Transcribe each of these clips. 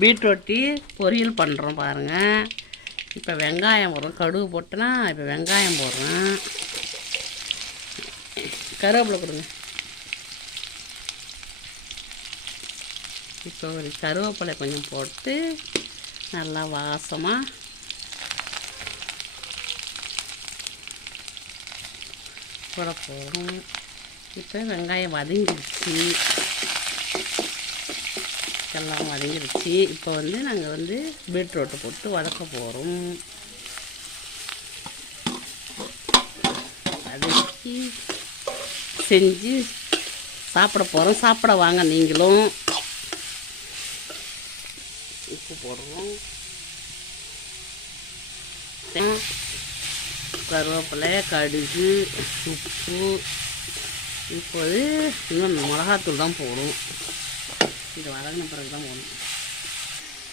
பீட்ரூட்டி பொரியல் பண்ணுறோம் பாருங்கள். இப்போ வெங்காயம் போடுறோம். கடுகு போட்டோன்னா இப்போ வெங்காயம் போடுறேன். கருவேப்பிலை கொடுங்க. இப்போ ஒரு கருவேப்பிலை கொஞ்சம் போட்டு நல்லா வாசமாக போட போகிறோம். இப்போ வெங்காயம் வதங்கிடுச்சு, எல்லாம் வதங்கிடுச்சு. இப்போ வந்து நாங்கள் பீட்ரூட்டை போட்டு வதக்க போகிறோம். வதக்கி செஞ்சு சாப்பிட போகிறோம். சாப்பிட வாங்க நீங்களும். உப்பு போடுறோம், கருவேப்பிலை, கடுகு, உப்பு. இப்போது இன்னும் மிளகாத்தூள் தான் போடும். இது வதங்கின பிறகு தான் போடணும்.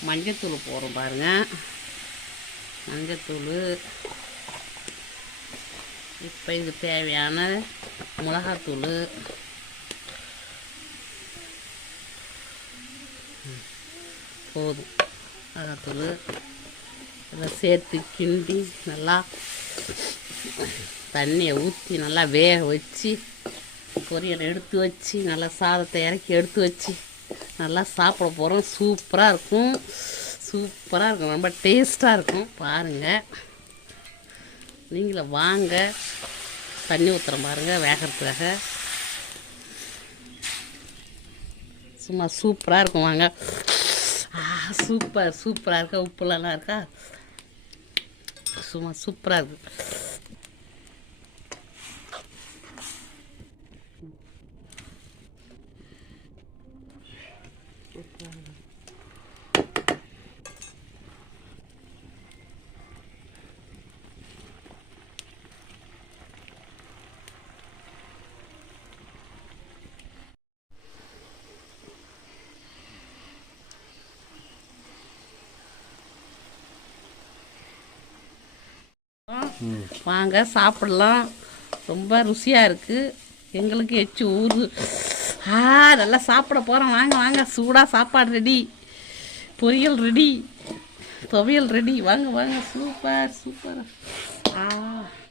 மஞ்சத்தூள் போடுறோம் பாருங்கள். மஞ்சத்தூள். இப்போ இது தேவையான மிளகாத்தூள் போதும். மிளகாத்தூள் எல்லாம் சேர்த்து கிண்டி நல்லா தண்ணியை ஊற்றி நல்லா வேக வச்சு பொரியலை எடுத்து வச்சு நல்லா சாதத்தை இறக்கி எடுத்து வச்சு நல்லா சாப்பிட போகிறோம். சூப்பராக இருக்கும், சூப்பராக இருக்கும், ரொம்ப டேஸ்ட்டாக இருக்கும். பாருங்கள், நீங்களும் வாங்க. தண்ணி ஊற்றுறோம் பாருங்கள் வேகிறதுக்காக. சும்மா சூப்பராக இருக்கும். வாங்க. சூப்பராக இருக்கா? உப்புலாம் இருக்கா? சும்மா சூப்பராக இருக்கு. வாங்க சாப்பிடலாம். ரொம்ப ருசியாக இருக்குது. எங்களுக்கு எச்சு ஊறு. நல்லா சாப்பிட போகிறோம். வாங்க வாங்க. சூடாக சாப்பாடு ரெடி, பொரியல் ரெடி, துவையல் ரெடி. வாங்க வாங்க. சூப்பர்.